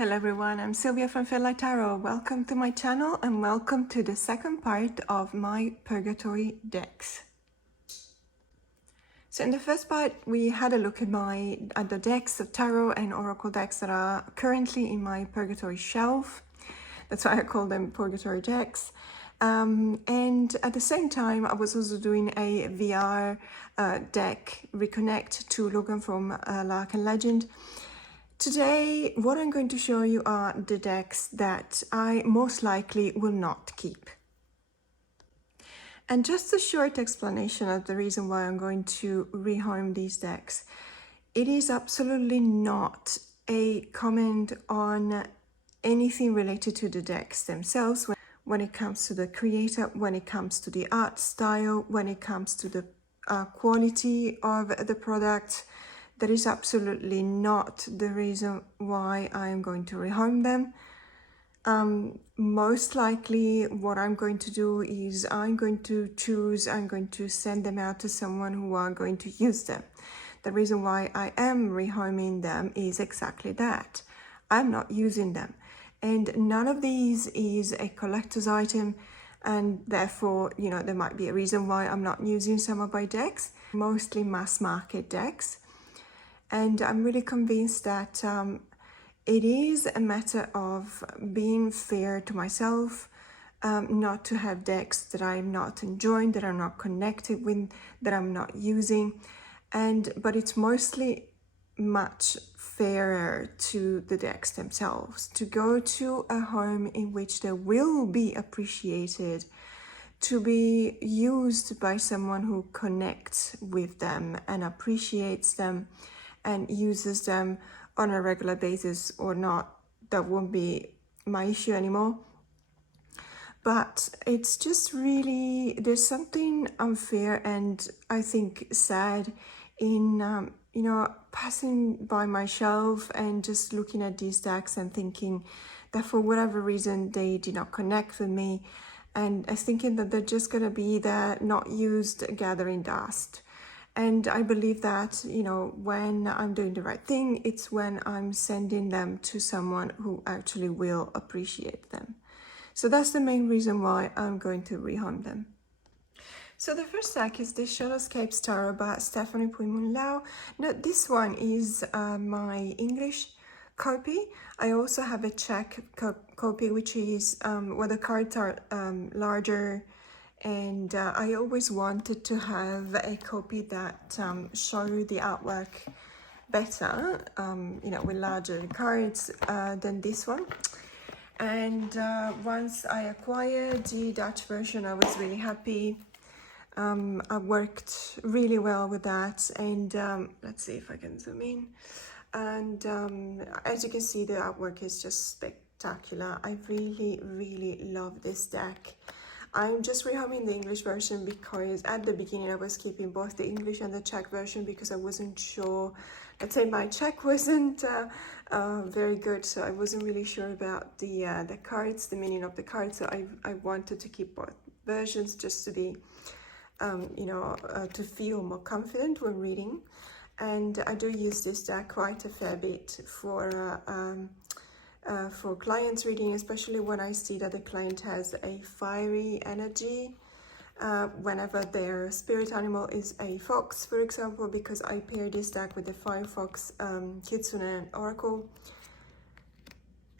Hello everyone, I'm Sylvia from Fairlight Tarot. Welcome to my channel and welcome to the second part of my Purgatory Decks. So in the first part we had a look at the decks of tarot and oracle decks that are currently in my Purgatory shelf. That's why I call them Purgatory Decks. And at the same time I was also doing a VR deck Reconnect to Logan from Lark and Legend. Today, what I'm going to show you are the decks that I most likely will not keep. And just a short explanation of the reason why I'm going to rehome these decks. It is absolutely not a comment on anything related to the decks themselves when it comes to the creator, when it comes to the art style, when it comes to the quality of the product. That is absolutely not the reason why I am going to rehome them. Most likely what I'm going to do is I'm going to send them out to someone who are going to use them. The reason why I am rehoming them is exactly that. I'm not using them. And none of these is a collector's item, and therefore, you know, there might be a reason why I'm not using some of my decks, mostly mass market decks. And I'm really convinced that it is a matter of being fair to myself, not to have decks that I'm not enjoying, that I'm not connected with, that I'm not using. But it's mostly much fairer to the decks themselves to go to a home in which they will be appreciated, to be used by someone who connects with them and appreciates them and uses them on a regular basis or not. That won't be my issue anymore. But it's just really, there's something unfair and I think sad in you know, passing by my shelf and just looking at these decks and thinking that for whatever reason they did not connect with me, and I was thinking that they're just gonna be there, not used, gathering dust. And I believe that, you know, when I'm doing the right thing, it's when I'm sending them to someone who actually will appreciate them. So that's the main reason why I'm going to rehome them. So the first deck is the Shadowscapes Tarot by Stephanie Puimun Lau. Now this one is my English copy. I also have a Czech copy, which is where the cards are larger. And I always wanted to have a copy that showed the artwork better, you know, with larger cards than this one. And once I acquired the Dutch version, I was really happy. I worked really well with that. And let's see if I can zoom in. And as you can see, the artwork is just spectacular. I really, really love this deck. I'm just rehoming the English version because at the beginning I was keeping both the English and the Czech version because I wasn't sure. Let's say my Czech wasn't very good, so I wasn't really sure about the cards, the meaning of the cards. So I wanted to keep both versions just to be, you know, to feel more confident when reading. And I do use this deck quite a fair bit for clients reading, especially when I see that the client has a fiery energy, whenever their spirit animal is a fox, for example, because I pair this deck with the Fire Fox Kitsune Oracle.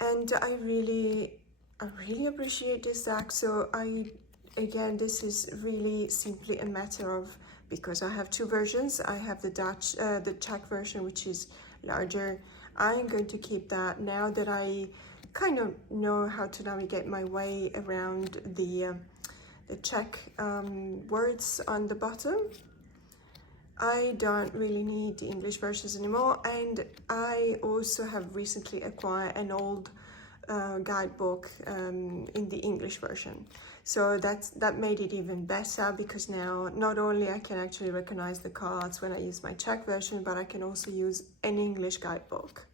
And I really appreciate this deck. So again, this is really simply a matter of, because I have two versions. I have the Czech version, which is larger. I'm going to keep that now that I kind of know how to navigate my way around the Czech words on the bottom. I don't really need the English versions anymore, and I also have recently acquired an old guidebook in the English version. So that made it even better, because now not only I can actually recognize the cards when I use my Czech version, but I can also use an English guidebook,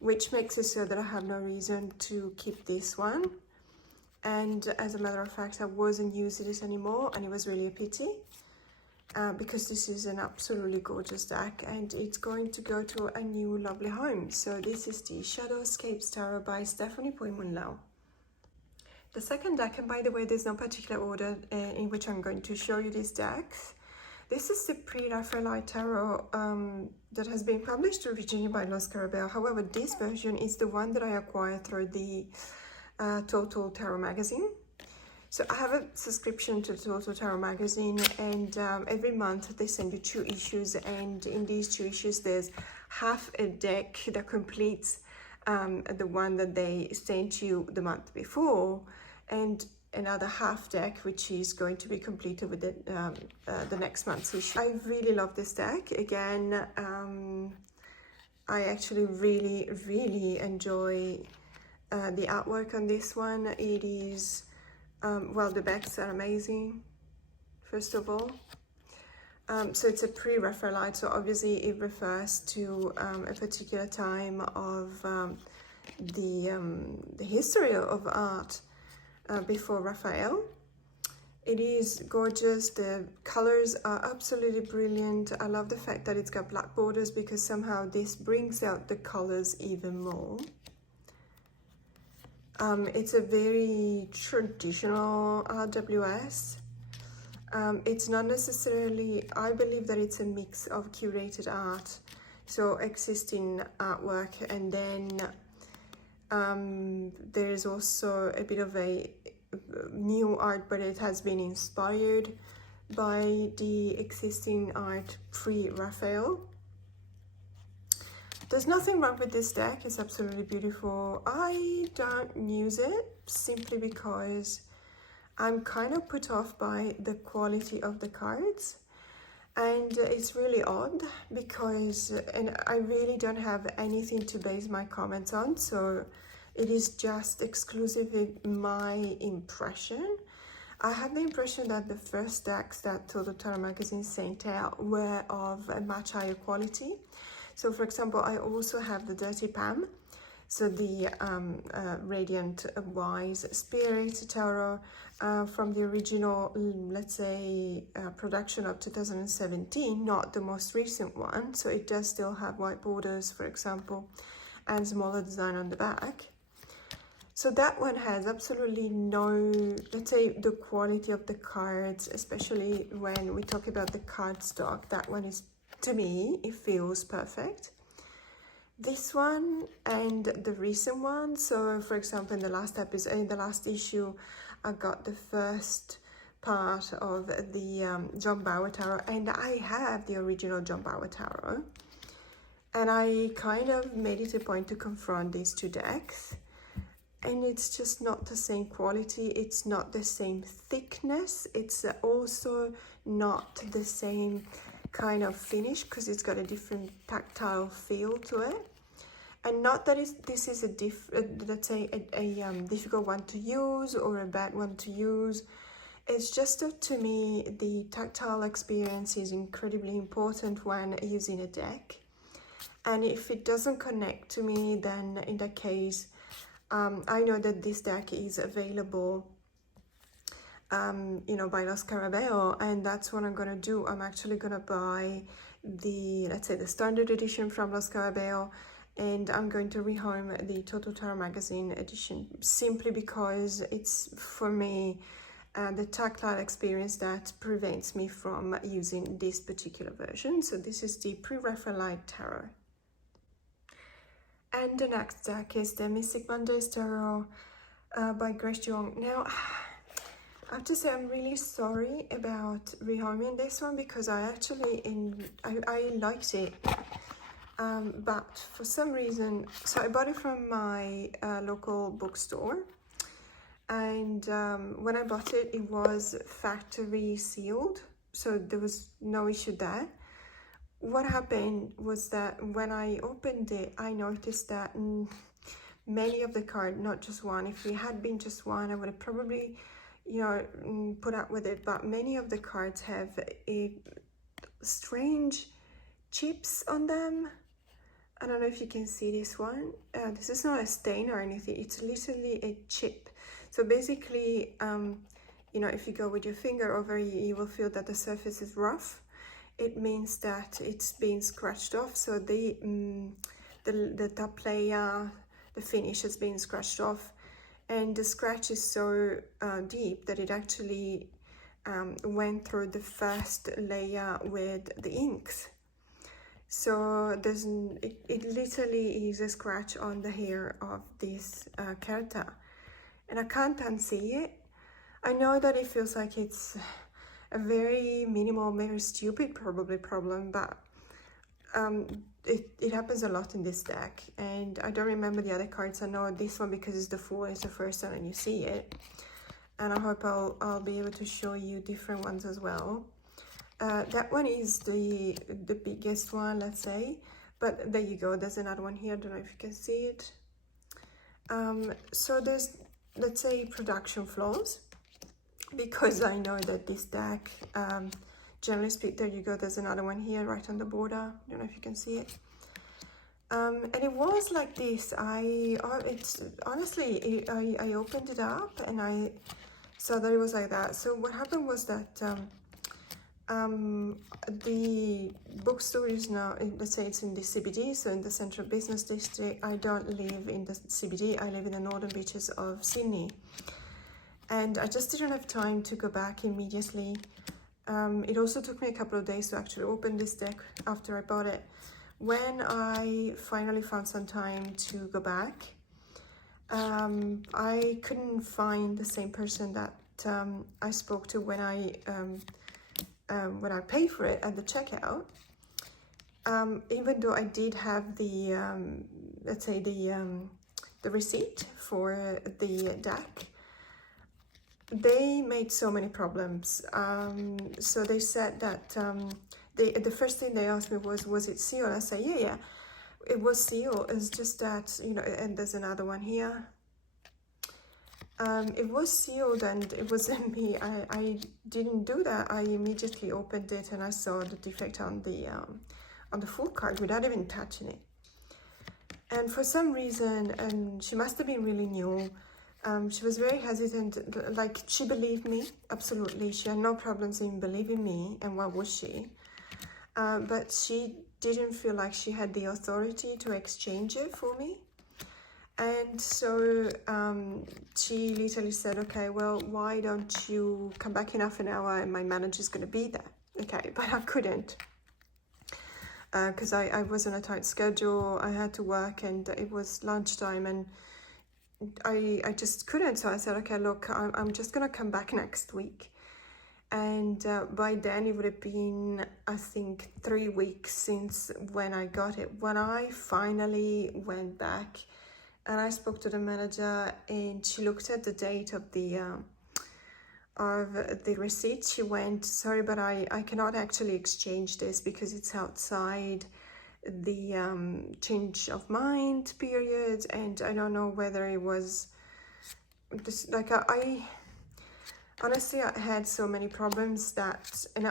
which makes it so that I have no reason to keep this one. And as a matter of fact, I wasn't using this anymore, and it was really a pity. because this is an absolutely gorgeous deck and it's going to go to a new lovely home. So this is the Shadowscapes Tarot by Stephanie Poimunlau. The second deck, and by the way, there's no particular order in which I'm going to show you these decks. This is the pre-Fairlight Tarot that has been published originally by Los Carabeo. However, this version is the one that I acquired through the Total Tarot magazine. So I have a subscription to Total Tarot magazine, and every month they send you 2 issues, and in these 2 issues there's half a deck that completes the one that they sent you the month before, and another half deck which is going to be completed with the next month's issue. I really love this deck. Again, I actually really enjoy the artwork on this one. It is well, the backs are amazing, first of all. So it's a pre-Raphaelite, so obviously it refers to a particular time of the history of art before Raphael. It is gorgeous. The colors are absolutely brilliant. I love the fact that it's got black borders because somehow this brings out the colors even more. It's a very traditional RWS. It's not necessarily, I believe that it's a mix of curated art, so existing artwork, and then there is also a bit of a new art, but it has been inspired by the existing art pre-Raphael. There's nothing wrong with this deck. It's absolutely beautiful. I don't use it simply because I'm kind of put off by the quality of the cards, and it's really odd because, and I really don't have anything to base my comments on, so it is just exclusively my impression. I have the impression that the first decks that Total Tarot magazine sent out were of a much higher quality. So for example, I also have the Dirty Pam, so the Radiant Wise Spirit Tarot from the original, let's say, production of 2017, not the most recent one. So it does still have white borders, for example, and smaller design on the back. So that one has absolutely no, let's say, the quality of the cards, especially when we talk about the cardstock. That one is, to me, it feels perfect. This one and the recent one, so for example in the last episode, in the last issue, I got the first part of the John Bauer Tarot, and I have the original John Bauer Tarot, and I kind of made it a point to confront these 2 decks, and it's just not the same quality, it's not the same thickness, it's also not the same kind of finish because it's got a different tactile feel to it. And not that this is a let's say a difficult one to use or a bad one to use. It's just that, to me, the tactile experience is incredibly important when using a deck, and if it doesn't connect to me, then in that case I know that this deck is available you know, by Los Carabeo, and that's what I'm gonna do. I'm actually gonna buy the, let's say, the standard edition from Los Carabeo, and I'm going to rehome the Total Tarot magazine edition, simply because it's, for me, the tactile experience that prevents me from using this particular version. So this is the Pre-Raphaelite Tarot. And the next deck is the Mystic Mondays Tarot by Grace Young. Now, I have to say I'm really sorry about rehoming this one because I actually I liked it, but for some reason, so I bought it from my local bookstore, and when I bought it, it was factory sealed, so there was no issue there. What happened was that when I opened it, I noticed that many of the cards, not just one, if it had been just one, I would have probably, you know, put up with it, but many of the cards have a strange chips on them. I don't know if you can see this one. This is not a stain or anything, it's literally a chip. So basically you know, if you go with your finger over, you will feel that the surface is rough. It means that it's been scratched off. So the top layer, the finish has been scratched off, and the scratch is so deep that it actually went through the first layer with the inks. So it literally is a scratch on the hair of this character, and I can't unsee it. I know that it feels like it's a very minimal, very stupid probably problem, but it happens a lot in this deck, and I don't remember the other cards. I know this one because it's the Fool, it's the first one and you see it, and I hope I'll be able to show you different ones as well. That one is the biggest one, let's say, but there you go, there's another one here. I don't know if you can see it. So there's, let's say, production flaws, because I know that this deck, generally speaking, there you go, there's another one here right on the border. I don't know if you can see it. And it was like this. It's honestly, I opened it up and I saw that it was like that. So what happened was that the bookstore is now, let's say it's in the CBD, so in the Central Business District. I don't live in the CBD, I live in the northern beaches of Sydney. And I just didn't have time to go back immediately. It also took me a couple of days to actually open this deck after I bought it. When I finally found some time to go back, I couldn't find the same person that I spoke to when I paid for it at the checkout. Even though I did have the, let's say the receipt for the deck, they made so many problems. So they said that the first thing they asked me was it sealed? I said, yeah, it was sealed. It's just that, you know, and there's another one here. It was sealed and it wasn't me. I didn't do that. I immediately opened it and I saw the defect on the full card without even touching it. And for some reason, and she must have been really new, she was very hesitant. Like, she believed me, absolutely. She had no problems in believing me, and why would she? But she didn't feel like she had the authority to exchange it for me. And so she literally said, okay, well, why don't you come back in half an hour and my manager's going to be there? Okay, but I couldn't. Because I was on a tight schedule. I had to work and it was lunchtime and I just couldn't. So I said, okay, look, I'm just gonna come back next week. And by then it would have been, I think, 3 weeks since when I got it. When I finally went back and I spoke to the manager and she looked at the date of the receipt, she went, sorry, but I cannot actually exchange this because it's outside the change of mind period, and I don't know whether it was just like I honestly, I had so many problems that, and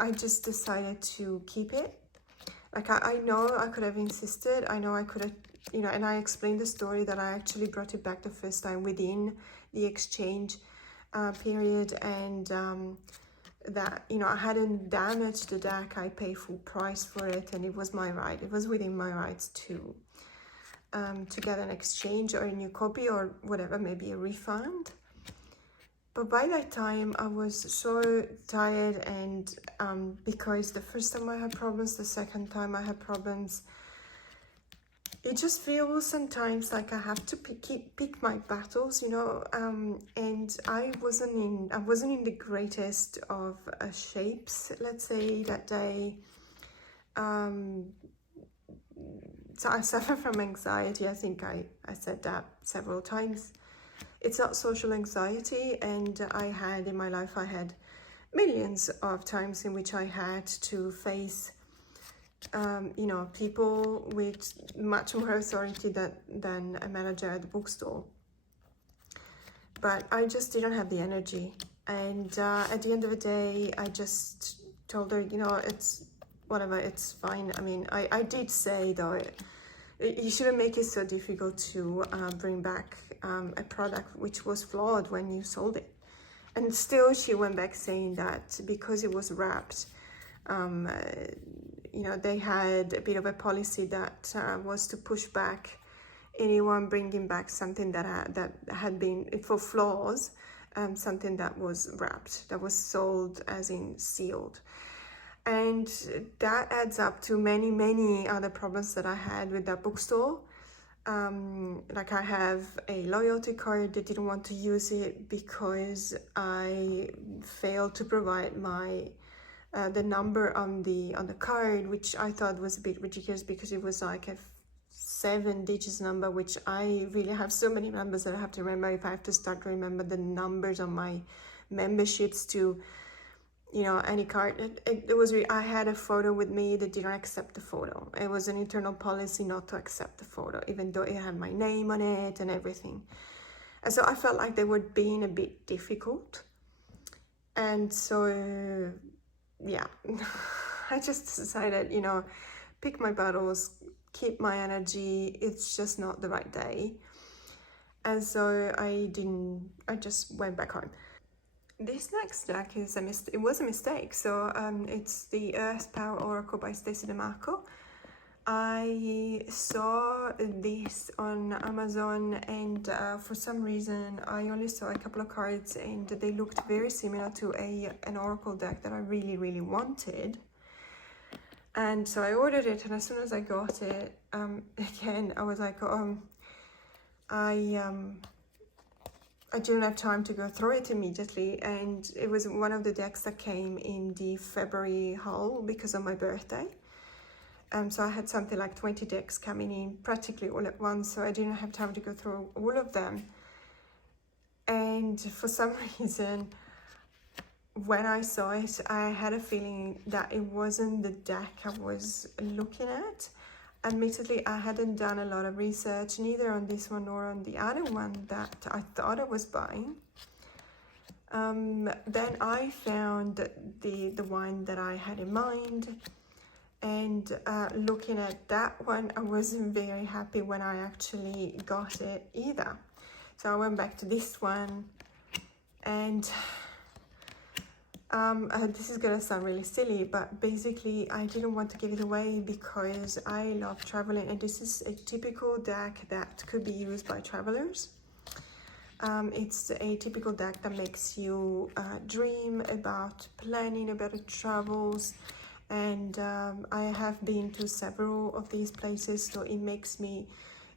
I just decided to keep it. Like I know I could have insisted, I know I could have, you know, and I explained the story that I actually brought it back the first time within the exchange period, and that, you know, I hadn't damaged the deck. I paid full price for it and it was my right, it was within my rights to get an exchange or a new copy or whatever, maybe a refund. But by that time I was so tired, and because the first time I had problems, the second time I had problems, it just feels sometimes like I have to pick my battles, you know, and I wasn't in the greatest of shapes, let's say, that day. So I suffer from anxiety. I think I said that several times. It's not social anxiety, and I had in my life, I had millions of times in which I had to face you know, people with much more authority than a manager at the bookstore. But I just didn't have the energy. And at the end of the day, I just told her, you know, it's whatever, it's fine. I mean, I did say, though, you shouldn't make it so difficult to bring back a product which was flawed when you sold it. And still she went back saying that because it was wrapped, you know, they had a bit of a policy that was to push back anyone bringing back something that had been for flaws, something that was wrapped, that was sold as in sealed. And that adds up to many other problems that I had with that bookstore. Like I have a loyalty card, they didn't want to use it because I failed to provide my the number on the card, which I thought was a bit ridiculous because it was like a 7 digits number, which I really have so many numbers that I have to remember. If I have to start to remember the numbers on my memberships to, you know, any card, it was really, I had a photo with me, they didn't accept the photo. It was an internal policy not to accept the photo, even though it had my name on it and everything. And so I felt like they were being a bit difficult. And so yeah, I just decided, you know, pick my battles, keep my energy, it's just not the right day. And so I just went back home. This next deck is it was a mistake. So it's the Earth Power Oracle by Stacey DeMarco. I saw this on Amazon, and for some reason I only saw a couple of cards and they looked very similar to an oracle deck that I really wanted. And so I ordered it, and as soon as I got it, again, I was like, I didn't have time to go through it immediately, and it was one of the decks that came in the February haul because of my birthday. So I had something like 20 decks coming in practically all at once, so I didn't have time to go through all of them. And for some reason, when I saw it, I had a feeling that it wasn't the deck I was looking at. Admittedly, I hadn't done a lot of research, neither on this one nor on the other one that I thought I was buying. Then I found the one that I had in mind, and looking at that one, I wasn't very happy when I actually got it either. So I went back to this one, and this is gonna sound really silly, but basically I didn't want to give it away because I love traveling, and this is a typical deck that could be used by travelers. It's a typical deck that makes you dream about planning about the travels, and I have been to several of these places, so it makes me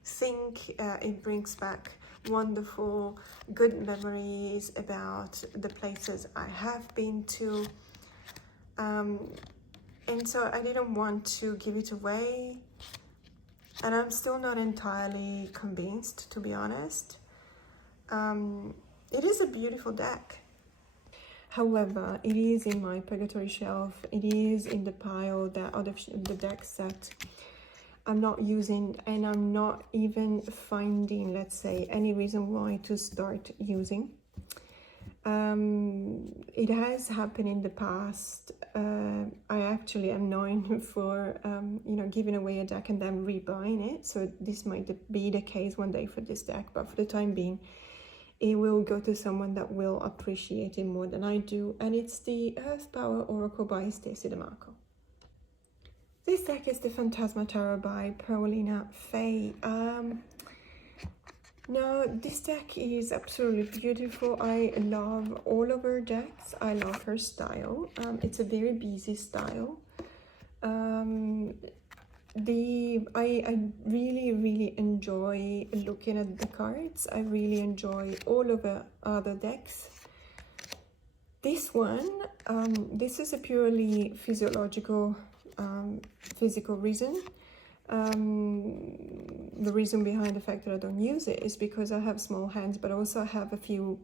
think, it brings back wonderful, good memories about the places I have been to. And so I didn't want to give it away, and I'm still not entirely convinced, to be honest. It is a beautiful deck. However, it is in my Purgatory shelf. It is in the pile that of the decks that I'm not using, and I'm not even finding, let's say, any reason why to start using. It has happened in the past. I actually am known for, you know, giving away a deck and then rebuying it. So this might be the case one day for this deck, but for the time being, it will go to someone that will appreciate it more than I do, and it's the Earth Power Oracle by Stacey DeMarco. This deck is the Phantasma Tarot by Paulina Fay. Now, this deck is absolutely beautiful. I love all of her decks. I love her style. It's a very busy style. I really enjoy looking at the cards. I really enjoy all of the other decks. This one, this is a purely physical reason. The reason behind the fact that I don't use it is because I have small hands, but also I have a few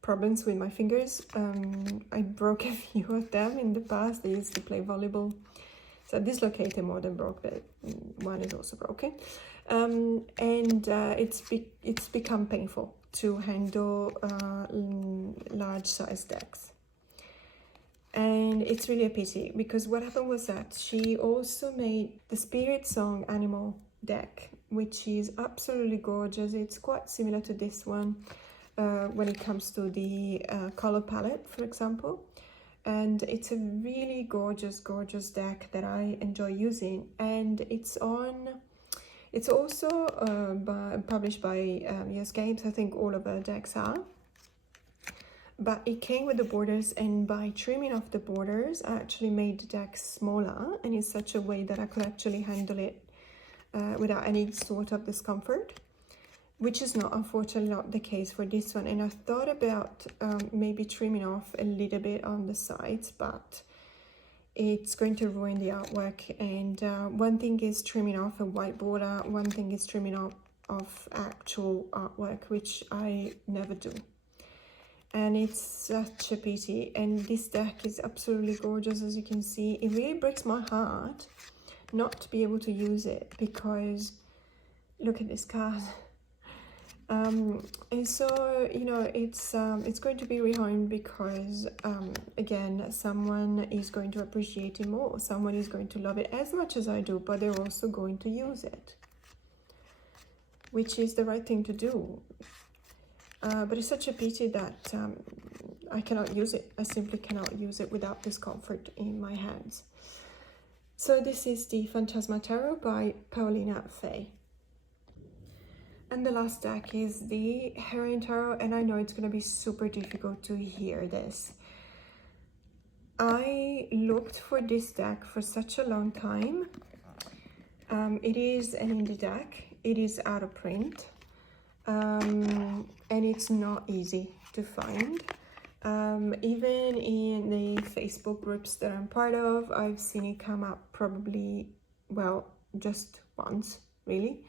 problems with my fingers. I broke a few of them in the past. I used to play volleyball. So dislocated more than broke, but one is also broken. And it's become painful to handle large size decks. And it's really a pity, because what happened was that she also made the Spirit Song Animal deck, which is absolutely gorgeous. It's quite similar to this one, when it comes to the color palette, for example. And it's a really gorgeous deck that I enjoy using, and it's also published by US Games. I think all of the decks are, but it came with the borders, and by trimming off the borders I actually made the deck smaller, and in such a way that I could actually handle it without any sort of discomfort, which is not, unfortunately, not the case for this one. And I thought about maybe trimming off a little bit on the sides, but it's going to ruin the artwork. And one thing is trimming off a white border, one thing is trimming off actual artwork, which I never do. And it's such a pity. And this deck is absolutely gorgeous, as you can see. It really breaks my heart not to be able to use it, because look at this card. And so, you know, it's going to be rehomed because again, someone is going to appreciate it more, someone is going to love it as much as I do, but they're also going to use it, which is the right thing to do. But it's such a pity that I cannot use it. I simply cannot use it without discomfort in my hands. So this is the Phantasma Tarot by Paulina Fay. And the last deck is the Heroine Tarot, and I know it's going to be super difficult to hear this. I looked for this deck for such a long time. It is an indie deck. It is out of print. And it's not easy to find. Even in the Facebook groups that I'm part of, I've seen it come up probably, well, just once, really.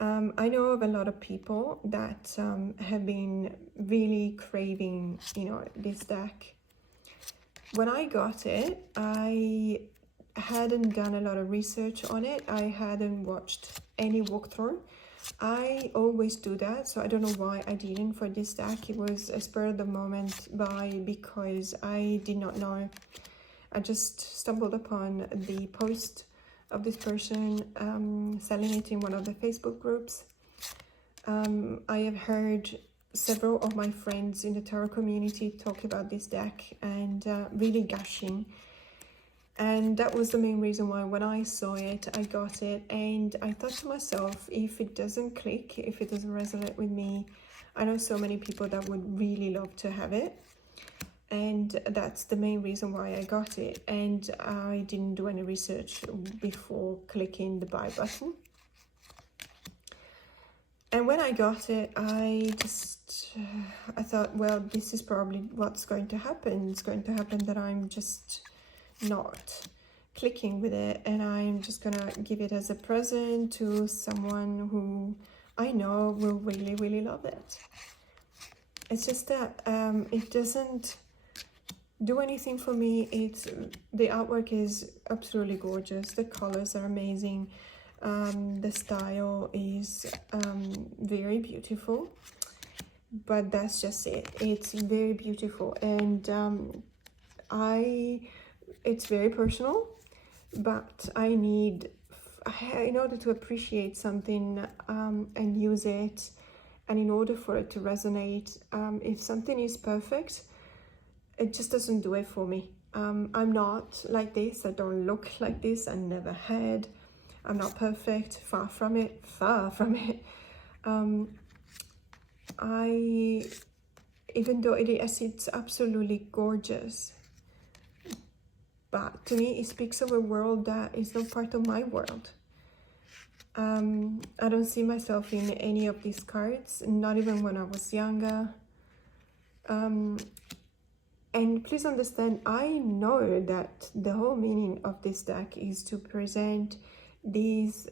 I know of a lot of people that have been really craving, you know, this deck. When I got it, I hadn't done a lot of research on it. I hadn't watched any walkthrough. I always do that, so I don't know why I didn't for this deck. It was a spur of the moment buy because I did not know. I just stumbled upon the post of this person selling it in one of the Facebook groups. I have heard several of my friends in the tarot community talk about this deck and really gushing. And that was the main reason why when I saw it, I got it. And I thought to myself, if it doesn't click, if it doesn't resonate with me, I know so many people that would really love to have it. And that's the main reason why I got it. And I didn't do any research before clicking the buy button. And when I got it, I thought, well, this is probably what's going to happen. It's going to happen that I'm just not clicking with it, and I'm just gonna give it as a present to someone who I know will really, really love it. It's just that it doesn't do anything for me. The artwork is absolutely gorgeous, the colors are amazing, the style is very beautiful, but that's just it. It's very beautiful, and it's very personal, but I need, in order to appreciate something and use it, and in order for it to resonate, if something is perfect, it just doesn't do it for me. I'm not like this. I don't look like this. I never had. I'm not perfect. Far from it. Far from it. Even though it's absolutely gorgeous, but to me it speaks of a world that is not part of my world. I don't see myself in any of these cards, not even when I was younger. And please understand, I know that the whole meaning of this deck is to present these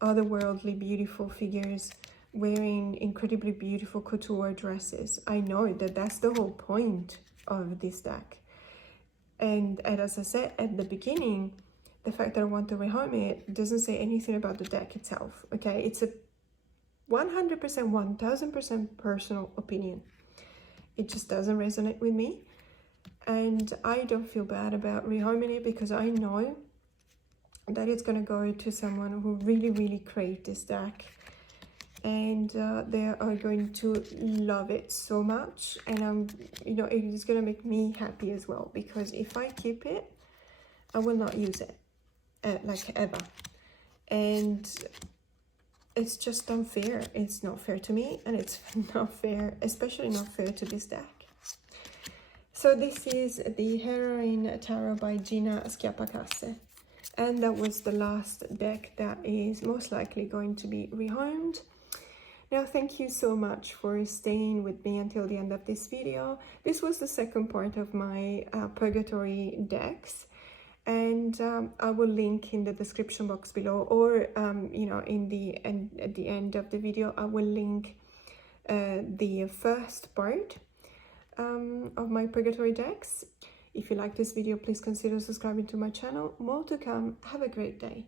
otherworldly beautiful figures wearing incredibly beautiful couture dresses. I know that that's the whole point of this deck. And as I said at the beginning, the fact that I want to rehome it doesn't say anything about the deck itself, okay? It's a 100%, 1000% personal opinion. It just doesn't resonate with me. And I don't feel bad about rehoming it because I know that it's going to go to someone who really, really craved this deck. and they are going to love it so much, and it is going to make me happy as well, because if I keep it, I will not use it like ever, and it's just unfair. It's not fair to me, and it's not fair, especially not fair to this deck. So this is the Heroine Tarot by Gina Schiapacasse. And that was the last deck that is most likely going to be rehomed. Now, thank you so much for staying with me until the end of this video. This was the second part of my Purgatory decks. And I will link in the description box below, or at the end of the video, I will link the first part of my Purgatory decks. If you like this video, please consider subscribing to my channel. More to come. Have a great day.